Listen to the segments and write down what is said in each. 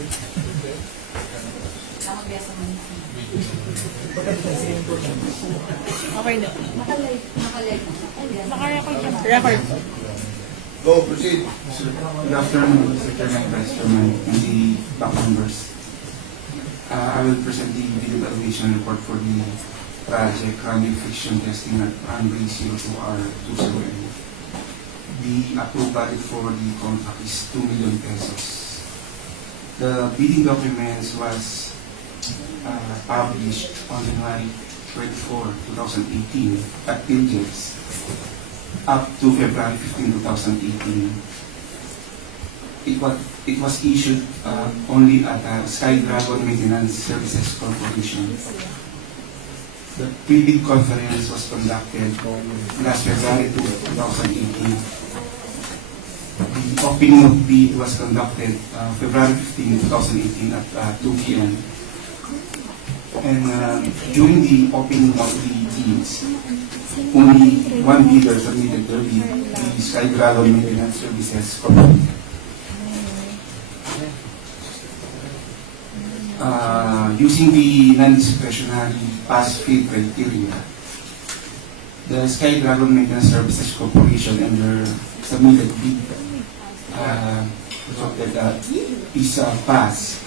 Okay na. Naka-record siya. Record. Go, proceed. Good afternoon, Mr. Chairman, Vice Chairman, and the back members. I will present the video evaluation report for the project running friction testing at runway 02R20. The approval for the contract is 2 million pesos. The bidding documents was published on January 24, 2018 at PILGEPS up to February 15, 2018. It was issued only at SkyDragon Maintenance Services Corporation. The pre-bid conference was conducted last February 2018. The opening of bid was conducted February 15, 2018 at 2 p.m. And during the opening of the bids, only one bidder submitted their bid, the SkyDragon Maintenance Services Corporation. Using the non-discretionary pass-fail criteria, the SkyDragon Maintenance Services Corporation and their submitted bid is pass.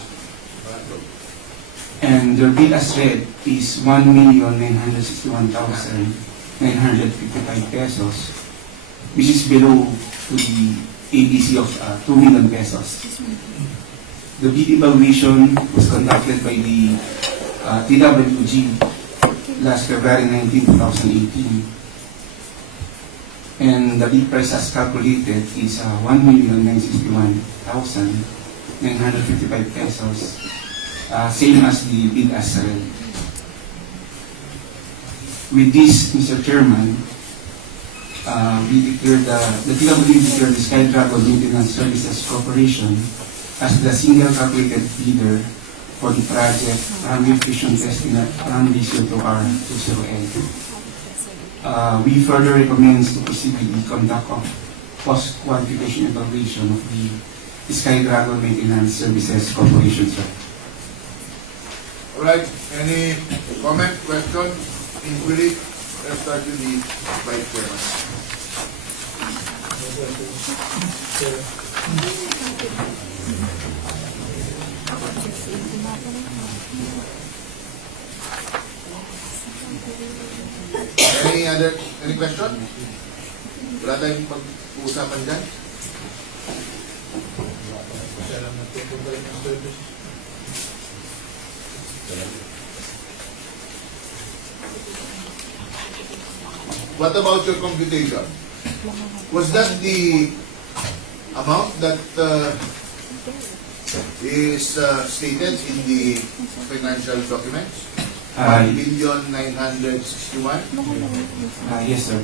And their bid as read is 1,961,955 pesos, which is below to the ABC of 2 million pesos. The bid evaluation was conducted by the TWG last February 19, 2018. And the bid price as calculated is 1,961,955 pesos, same as the bid as read. With this, Mr. Chairman, we declared the TWG declared the SkyDragon Maintenance Services Corporation as the single calculated bidder for the project runway friction testing at runway 02R20. We further recommend to proceed with the conduct of post-qualification evaluation of the SkyDragon Maintenance Services Corporation, sir. Alright, any comment, question, inquiry? Let's start with the Vice Chairman. Any question? Wala tayong pag-uusapan dyan? What about your computation? Was that the amount that is stated in the financial documents? 1,961,000? Yes, sir.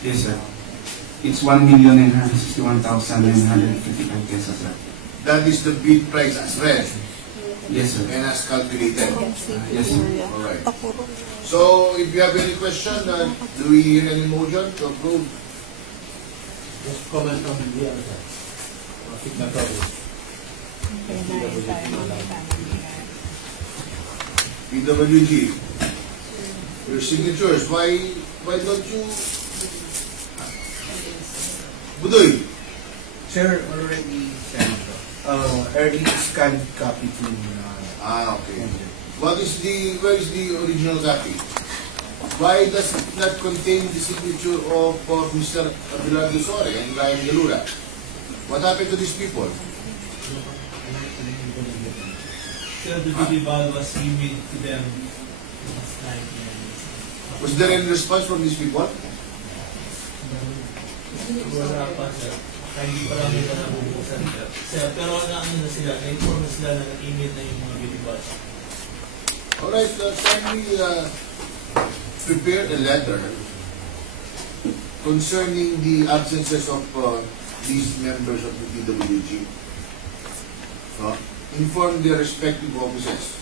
Yes, sir. It's 1,961,955 pesos, sir. That is the bid price as read Yes, sir. and as calculated. Yes, sir. Alright. So, if you have any question, do we hear any motion to approve? Just comment on the other side. Signatories. PWG, your signatures, why don't you? Budoy, Sir, already sent. Early scanned copy to okay. Where is the original copy? Why does it not contain the signature of Mr. Abelardo Sore and Ryan Galura? What happened to these people? Sir, the video was emailed to them last night. Was there any response from these people? Wala pa, sir. Hindi pa lang nila nabubusan, sir. Sir, pero na sila, na-inform na sila na nag-email na yung mga video. Alright, kindly prepare a letter concerning the absences of these members of the PWG. Inform their respective offices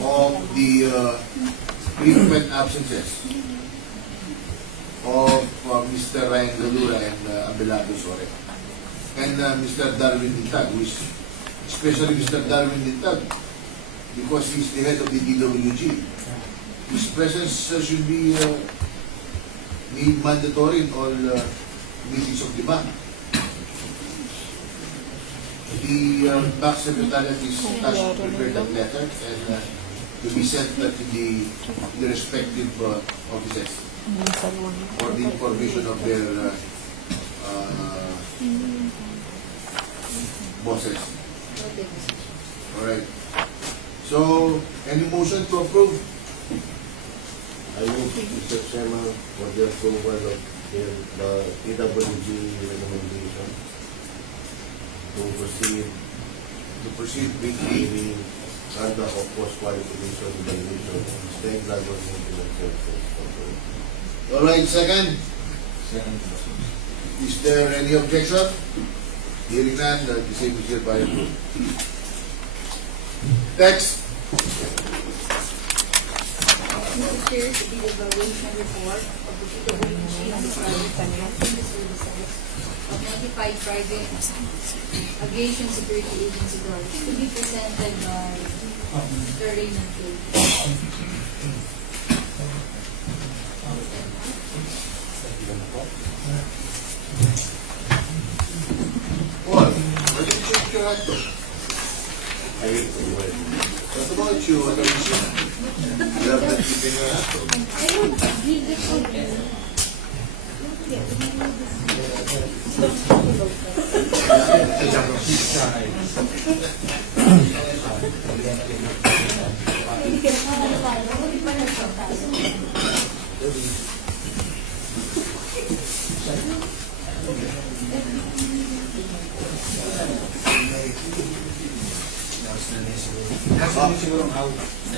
of the frequent absences. of Mr. Ryan Galura and Abelardo Sore. And Mr. Darwin Dintag, especially Mr. Darwin Dintag, because he's the head of the DWG. His presence should be made mandatory in all meetings of the bank. The bank secretariat is tasked to prepare that letter and to be sent to the respective offices for the information of their bosses. Alright. So, any motion to approve? I move, Mr. Chairman, for the approval of the PWG recommendation to proceed with the conduct of post-qualification evaluation state graduate maintenance services. Alright, second. Is there any objection? Hearing none, the same is hereby approved. Text. Mr. Chair, to be the evaluation report of the PWG on the private contracting the services of 95 private aviation security agency guards to be presented by Mr. Raymond K. Paul, why did you change your hat? What about you? What are you saying? You have not keeping your hat on. I would read the code.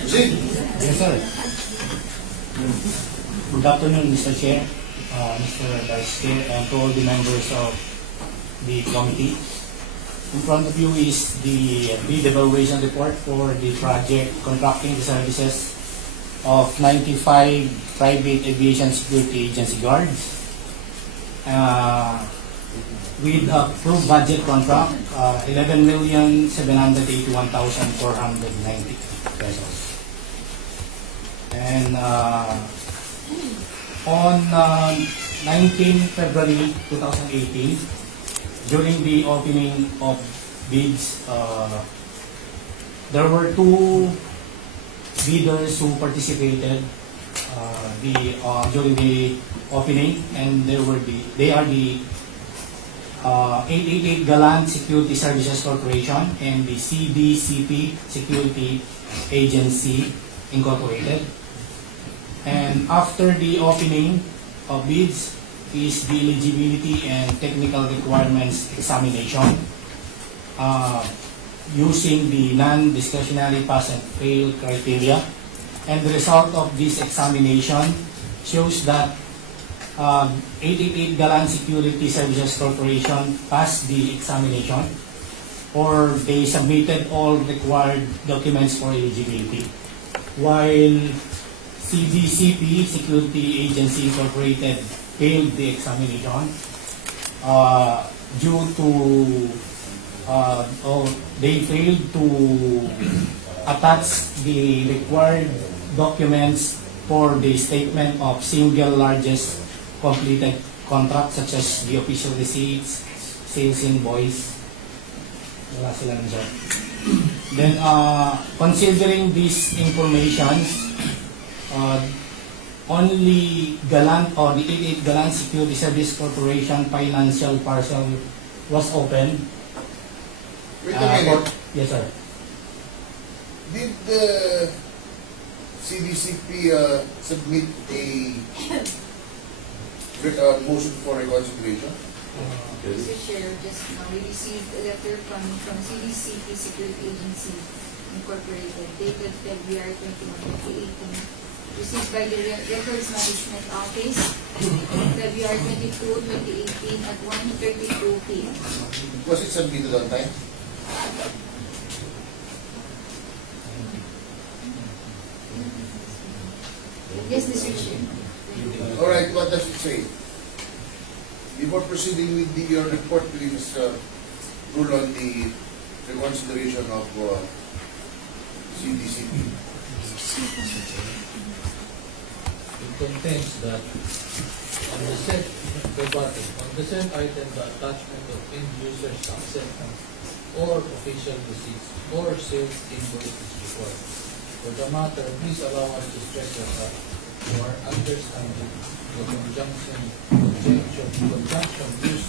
Zin, Yes, sir. Good afternoon, Mr. Chair, Mr. Vice Chair, and to all the members of the committee. In front of you is the bid evaluation report for the project contracting the services of 95 private aviation security agency guards. With approved budget contract, 11,781,490 pesos. And on 19 February 2018, during the opening of bids, there were two bidders who participated during the opening, and they are the 888 Galant Security Services Corporation and the CDCP Security Agency Incorporated. And after the opening of bids is the eligibility and technical requirements examination using the non-discretionary pass and fail criteria. And the result of this examination shows that 888 Galant Security Services Corporation passed the examination, or they submitted all required documents for eligibility, while CDCP Security Agency Incorporated failed the examination due to they failed to attach the required documents for the statement of single largest completed contract, such as the official receipts, sales invoice. Wala sila nandiyan. Then, considering these informations, only Galant or the 88 Galant Security Service Corporation financial parcel was open. wait a minute. Yes, sir. Did the CDCP submit a motion for reconsideration? Mr. Chair, just now we received a letter from CDCP Security Agency Incorporated dated February 21, 2018, received by the Records Management Office February 22, 2018 at 1:32 p.m. Was it submitted on time? Yes, Mr. Chair. All right, what does it say? Before proceeding with your report, please rule on the reconsideration of CDCP. It contains that on the said verbatim, on the same item, the attachment of end user's acceptance or official receipts or sales invoice is required. For the matter, please allow us to stress that for understanding the conjunction used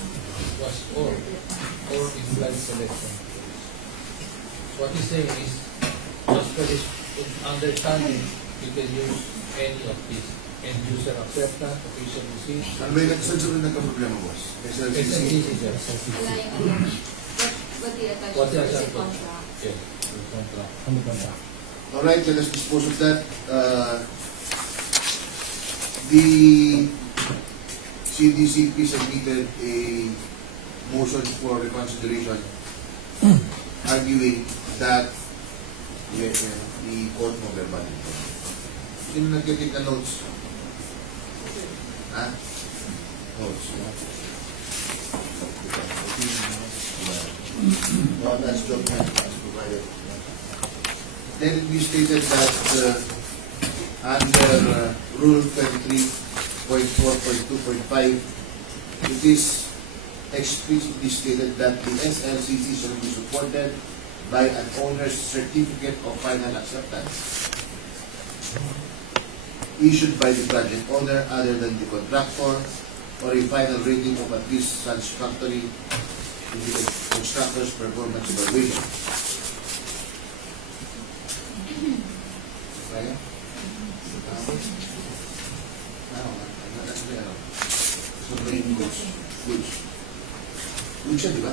was or implied selection. What he's saying is, just for this understanding, you can use any of these. End user acceptance, official receipt. Ano ba yung nagsasabi nagka-problema, boss? SNCC, sir. Wala yung what they attach What they to is a attach to. contract. Yes, the contract. Ano ba siya? All right, let us dispose of that. The CDCP submitted a motion for reconsideration arguing that the court mo verbal. Sino nag-take na notes? Ha? Notes. No, that's document as provided. Then it be stated that under Rule 23.4.2.5, it is explicitly stated that the SLCC shall be supported by an owner's certificate of final acceptance issued by the project owner other than the contractor, or a final rating of at least satisfactory in the constructor's performance evaluation. Kaya? Sobrang goods. Goods siya, di ba?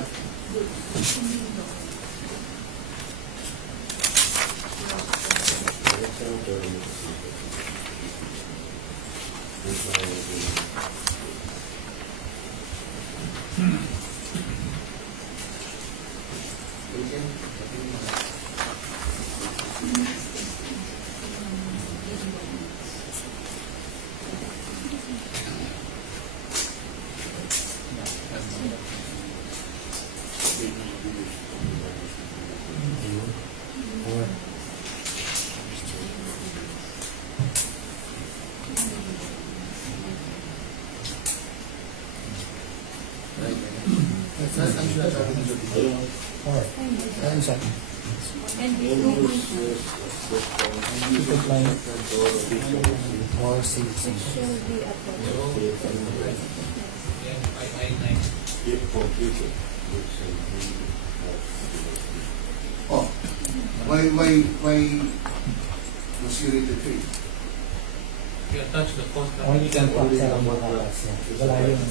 Ang sinasabi nito dito. Ano siya? And we End do user's Ticket line acceptance or official receipt. or CC. shall be attached. Yan, I-9. If completed, which shall be Oh, why was he rated fail? You attach the contract. Only contract sa mga kalas niya. Wala yung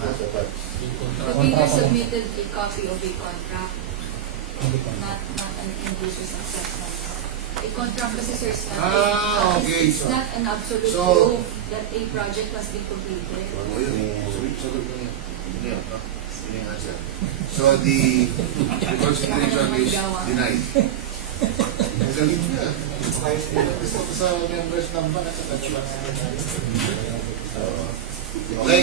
not attached. Yung The contract. bidder submitted a copy of a contract, hindi contract. not an end user's acceptance. A contract kasi sir is not, Okay. it's not an absolute So- proof that a project has been completed. Ano yun? Sagot ko niya. Yun yun, no? Yun yung answer. So the reconsideration is denied. Ang galing niya. Gusto ko sa members ng bank at sa kanya. Okay.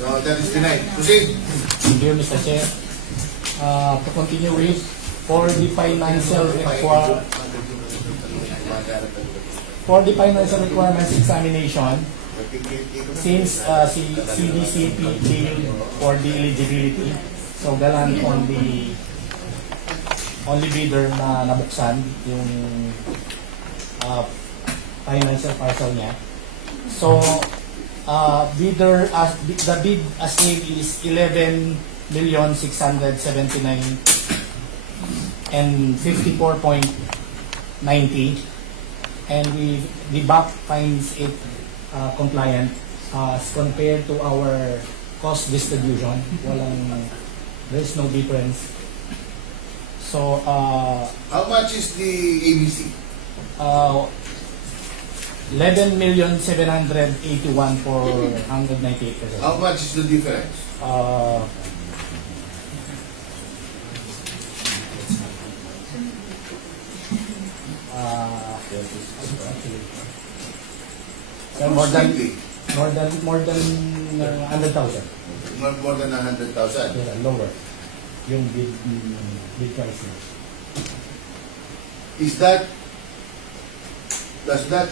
So that is denied. Proceed. Thank you, Mr. Chair. To continue with, for the financial requirements examination, since CDCP failed for the eligibility, so galang on the only bidder na nabuksan yung financial parcel niya. So bidder as the bid as named is 11,679 and 54.90, and the BAC finds it compliant as compared to our cost distribution. There's no difference. So How much is the ABC? 11,781 for 198%. How much is the difference? Sir, more than Strictly, 100,000. more than 100,000. Yes, lower. Yung bid price niya. Does that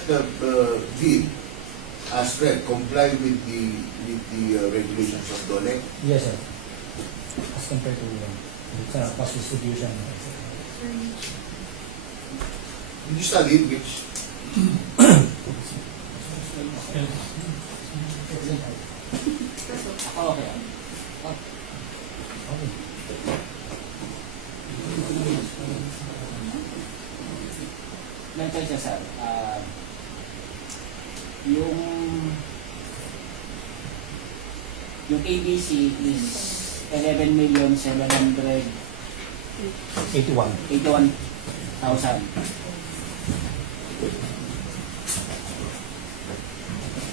bid as read comply with the regulations of DOLE? Yes, sir. As compared to sa cost distribution. Did you study it, which? Okay. Ganito siya, sir. Yung ABC is 11,781,000.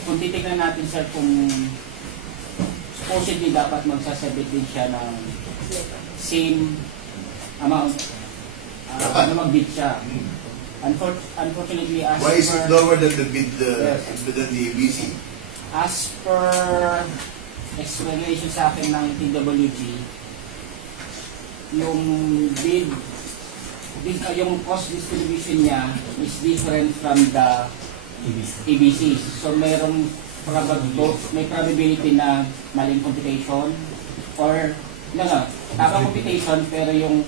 Kung titignan natin, sir, kung supposedly dapat magsasabit din siya ng same amount, ano mag-bid siya. Unfortunately, Why is it lower than the bid Yes. than the ABC? as per explanation sa akin ng TWG, yung yung cost distribution niya is different from the ABC. So may probability na maling computation or tamang computation pero yung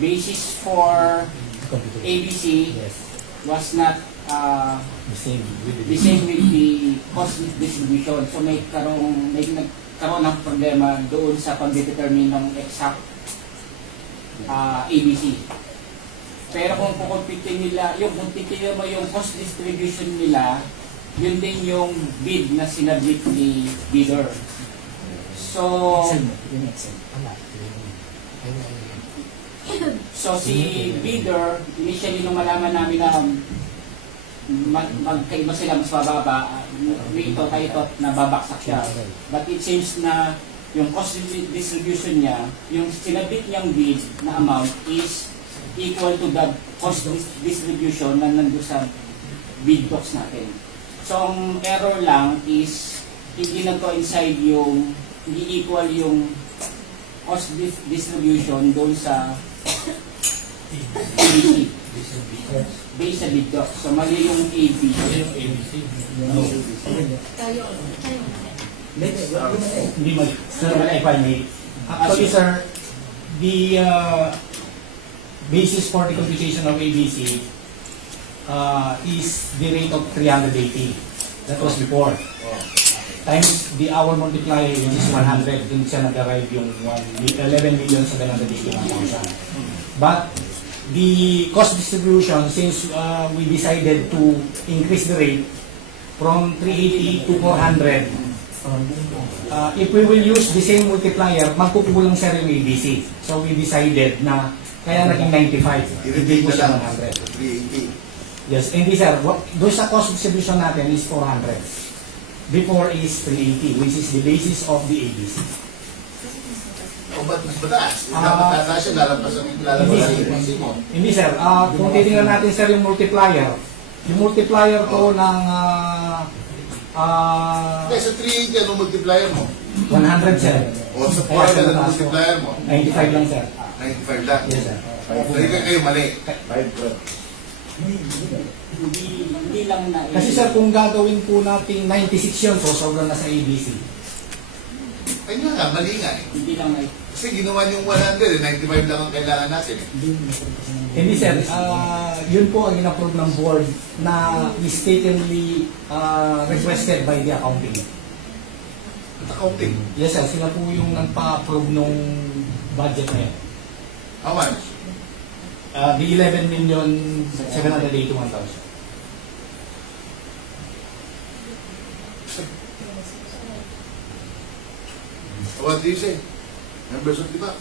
basis for ABC was not the same with the cost distribution. So nagkaroon ng problema doon sa pag-determine ng exact ABC. Pero kung kukumpitin nila, kung titignan mo yung cost distribution nila, yun din yung bid na sinabit ni bidder. So si bidder, initially nung malaman namin na magkaiba sila, mas mababa, tayo na babaksak siya. But it seems na yung cost distribution niya, yung sinabit niyang bid na amount is equal to the cost distribution na nandun sa bid box natin. So ang error lang is hindi nag-coincide hindi equal yung cost distribution doon sa ABC. Based sa bid box. So mali yung AB. Hindi mali. Sir, if I may. Actually, sir, the basis for the computation of ABC is the rate of 380. That was before. Times the hour multiplier, which is 100. Dun siya nag-arrive yung 11,781,000. But the cost distribution, since we decided to increase the rate from 380 to 400, if we will use the same multiplier, magkukulang sa yung ABC. So we decided na kaya naging 95. Hindi po siya 100. 380. Yes, hindi sir. Doon sa cost distribution natin is 400. Before is 380, which is the basis of the ABC. O ba't mas mataas? Dapat tataas siya, lalabas ang ABC mo. Hindi sir. Kung titingnan natin sir yung multiplier ko ng Okay, sa 380, anong multiplier mo? 100 sir. O sa 400, anong multiplier mo? 95 lang sir. 95 lang. Yes sir. Hindi kayo mali. Hindi lang na. Kasi sir, kung gagawin po natin 96 yun, so sobrang na sa ABC. Ay nga, mali nga eh. Hindi lang na. Kasi ginawa yung 100, 95 lang ang kailangan natin eh. Hindi sir, yun po ang in-approve ng board na mistakenly requested by the accounting. At accounting. Yes sir, sila po yung nagpa-approve nung budget na yun. How much? The 11,781,000. What do you say? Members of the back?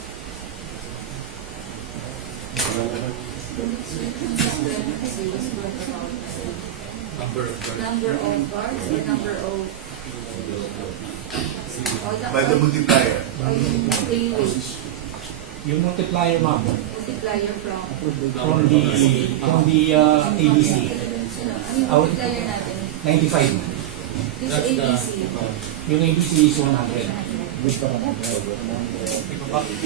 Number of Number of bars or number of... By the multiplier. Or yung daily wage. Yung multiplier ma'am, Multiplier from... from the ABC. Ano yung multiplier natin? 95. Yung sa That's the, ABC. Yung ABC is 100.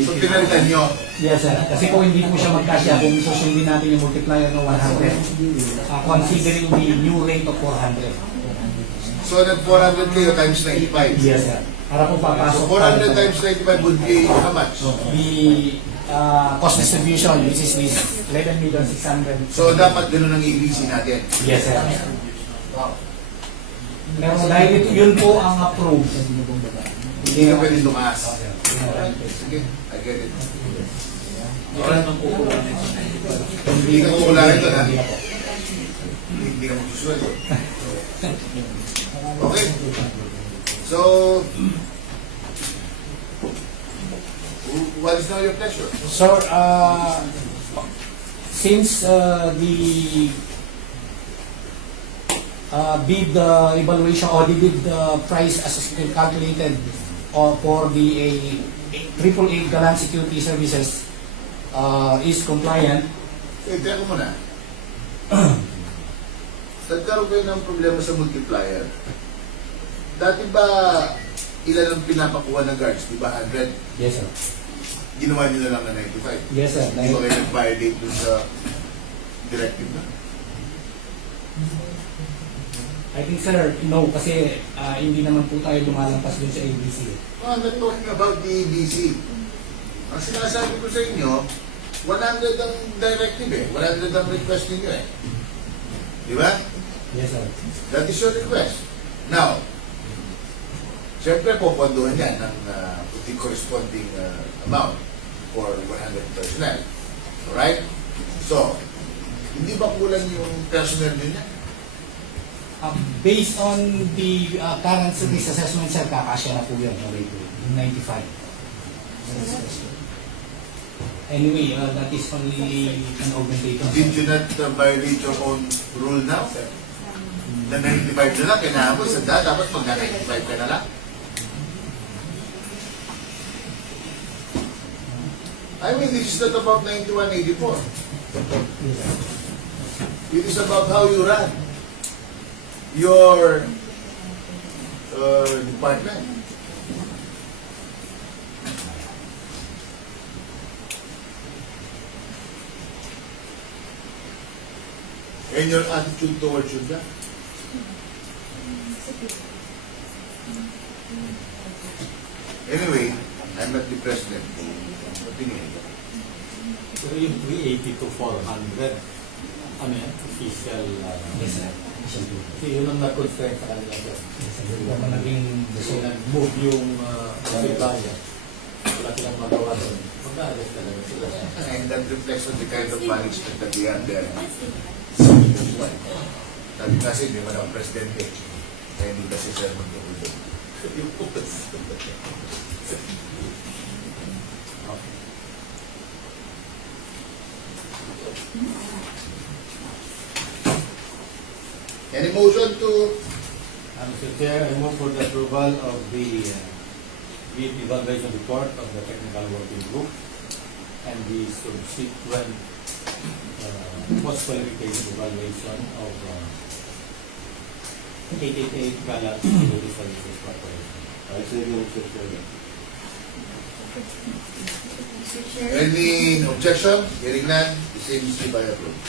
So, pinalitan nyo. Yes, sir. Kasi kung hindi po siya magkasya, kung susundin natin yung multiplier ng 100, considering the new rate of 400. So, nag-400 kayo times 95. Yes, sir. Para po papasok. So, 400 times 95 would be how much? The cost distribution, which is this 11,600,000. So, dapat ganun ang ABC natin. Yes, sir. Pero dahil ito, yun po ang approved. Hindi ka pwede tumaas. Sige, I get it. wala nang kukulang. Hindi ka kukulangin doon, ha? Hindi ka magsusuweldo. Okay. So, what is now your pleasure? Sir, since the bid evaluation or the bid price as calculated for the AAA Galan Security Services is compliant, Teka muna. Nagkaroon kayo ng problema sa multiplier. Dati ba ilan ang pinapakuha ng guards? Di ba 100? yes, sir. Ginawa nyo na lang na 95. Yes, sir. Hindi ba kayo nag-violate dun sa directive na? I think, sir, no, kasi hindi naman po tayo lumalampas dun sa ABC. I'm not talking about the ABC. Ang sinasabi ko sa inyo, 100 ang directive eh. 100 ang request ninyo eh. Di ba? Yes, sir. That is your request. Now, siyempre po, ponduhan yan ng the corresponding amount for 100 personnel. Alright? So, hindi ba kulang yung personnel niya? Based on the current service assessment, sir, kakasya na po yun. Okay, 95. Anyway, that is only an augmentation. Did you not violate your own rule now? Na 95 na lang, kailangan mo sa dapat mag-95 ka na lang. I mean, this is not about 9184. It is about how you run your department. And your attitude towards your job. Anyway, I'm not the president. Opinion. So yung 380 to 400, ano yan, official, Yes, sir. kasi yun ang nag-constraint sa kanila. Sir. Hindi naman naging So nag-move yung kapitbayan. Wala silang magawa doon. Mag-aalis talaga sila. And that reflects on the kind of management that we have there. Sabi kasi, hindi man ang presidente. Kaya hindi kasi siya magtutulog. Yung putas. Any motion to Mr. Chair, I move for the approval of the bid evaluation report of the technical working group and the subsequent post-qualification evaluation of 888 Galang Security Services Corporation. I say no, Mr. Chairman. Mr. Chair, any objection? Hearing none, the same is hereby approved.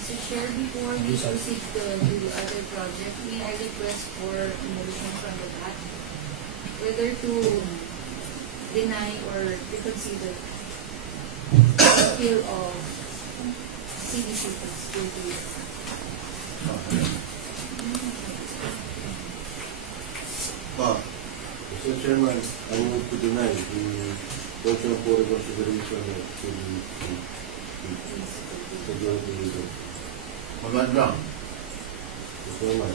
Mr. Chair, before we proceed to the other project, may I request for a motion from the back whether to deny or reconsider the appeal of CDC security. Oh, Mr. Chairman, I move to deny the motion for reconsideration of the security reason. Maman Brown. Mr. Chairman.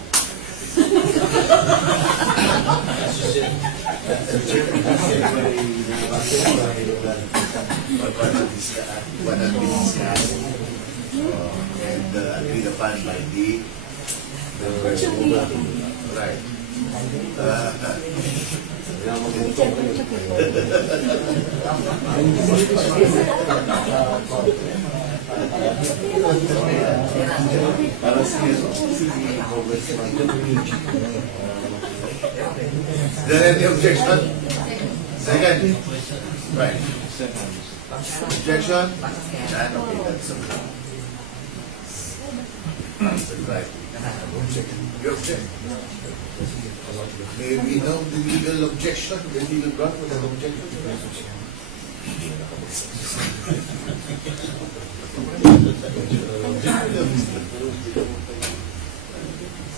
What has been discussed and agreed upon by the right. Para si Congressman. Is there any objection? Second. Right. Objection? None. Okay, that's okay. That's right. You object. May we know the legal objection, the legal ground for that objection?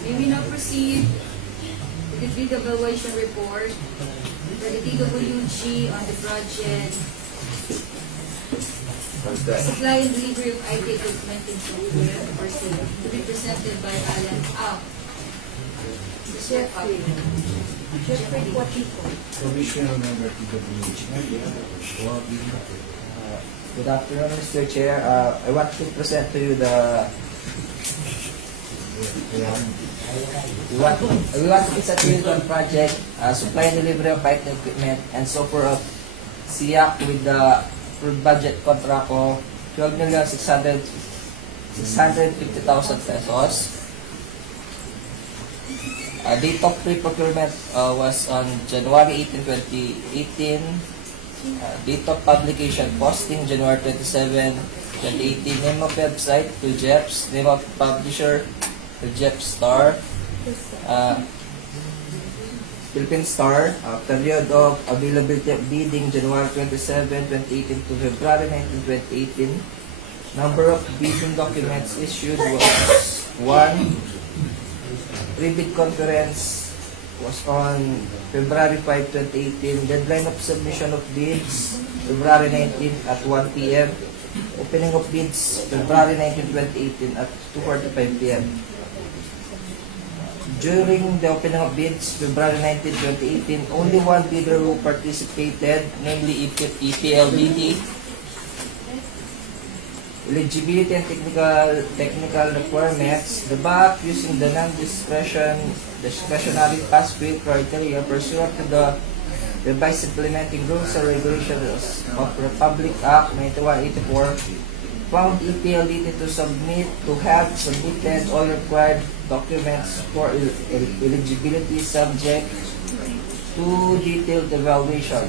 May we now proceed with the field evaluation report for the TWG on the project What's that? supply and delivery of IT equipment in software or sale to be presented by Alan Au. Provisional member TWG. Good afternoon, Mr. Chair. I want to present to you we want to present to you the project supply and delivery of IT equipment and software of SIAC with the approved budget contract of 12,650,000 pesos. Date of pre-procurement was on January 18, 2018. Date of publication posting January 27, 2018. Name of website to JEPS. Name of publisher to JEPS Star. Philippine Star. Period of availability of bidding January 27, 2018 to February 19, 2018. Number of bidding documents issued was 1. Pre-bid conference was on February 5, 2018. Deadline of submission of bids, February 19 at 1 p.m. Opening of bids, February 19, 2018 at 2:45 p.m. During the opening of bids, February 19, 2018, only one bidder who participated, namely EPLDT. Eligibility and technical requirements. The BAC using the discretionary pass-fail criteria pursuant to the revised implementing rules and regulations of Republic Act 9184 found EPLDT to have submitted all required documents for eligibility subject to detailed evaluation.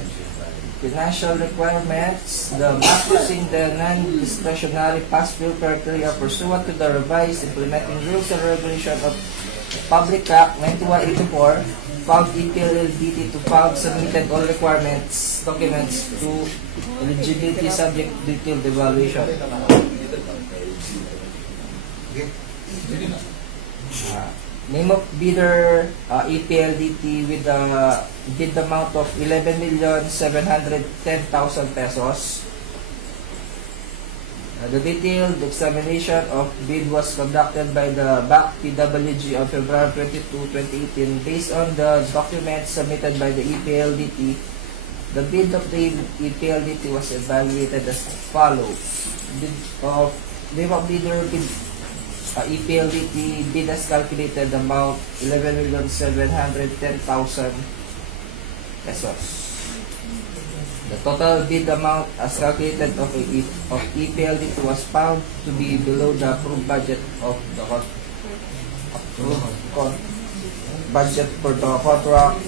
Financial requirements. The BAC using the non-discretionary pass-fail criteria pursuant to the revised implementing rules and regulations of Public Act 9184 found EPLDT to found submitted all requirements documents to eligibility subject to detailed evaluation. Name of bidder, EPLDT with the bid amount of 11,710,000 pesos. The detailed examination of bid was conducted by the BAC TWG on February 22, 2018 based on the documents submitted by the EPLDT. The bid of the EPLDT was evaluated as follows. Name of bidder bid EPLDT bid as calculated amount 11,710,000 pesos. The total bid amount as calculated of EPLDT was found to be below the approved budget of the budget for the contract.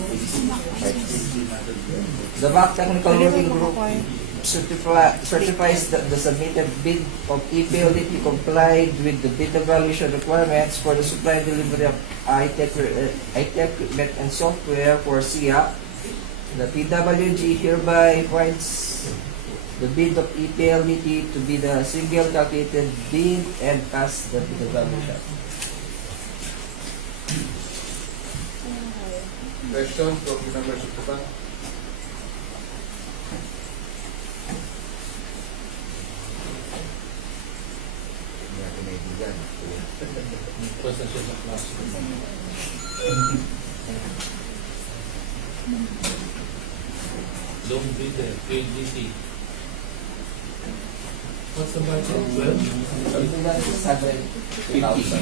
The BAC Technical Working Group certifies that the submitted bid of EPLDT complied with the bid evaluation requirements for the supply and delivery of IT equipment and software for SIAC. The TWG hereby finds the bid of EPLDT to be the single calculated bid and pass the bid evaluation. Questions from the members of the bank? Question sa class. Loan bidder, KGT. What's the budget? 1,750,000.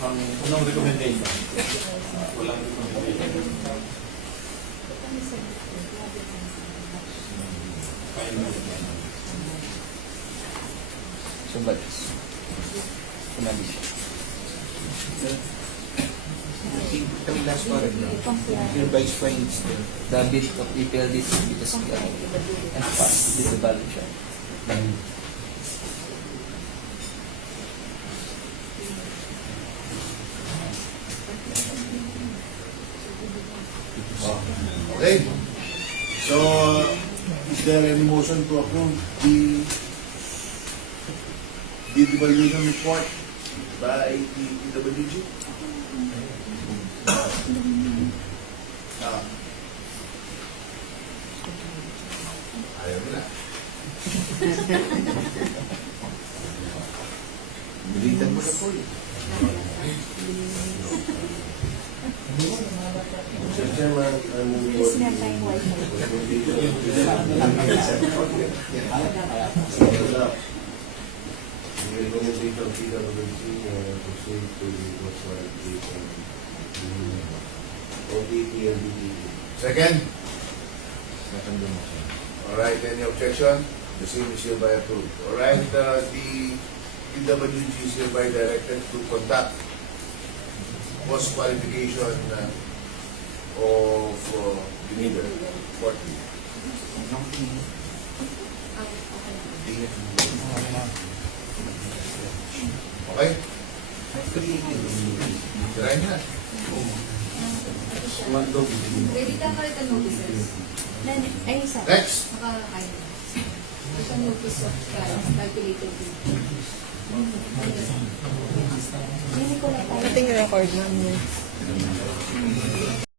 Anong recommendation? Walang recommendation. Hereby finds the bid of EPLD because and pass the evaluation. Okay? So, is there any motion to approve the evaluation report by the PWG? Ah. Ayaw nila. Militan mo na po eh. Mr. Chairman, I move for the recommendation of PWC proceed to the cross-verification of the PLDT. Second? Alright, any objection? The same is hereby approved. Alright, the PWG is hereby directed to conduct post-qualification of the leader. Okay? Sirain na. Ready ka pa rin ang notices? Ay, isa. Next. Nakakaya. Ito ang notice of calculated fee. Pati yung record mo.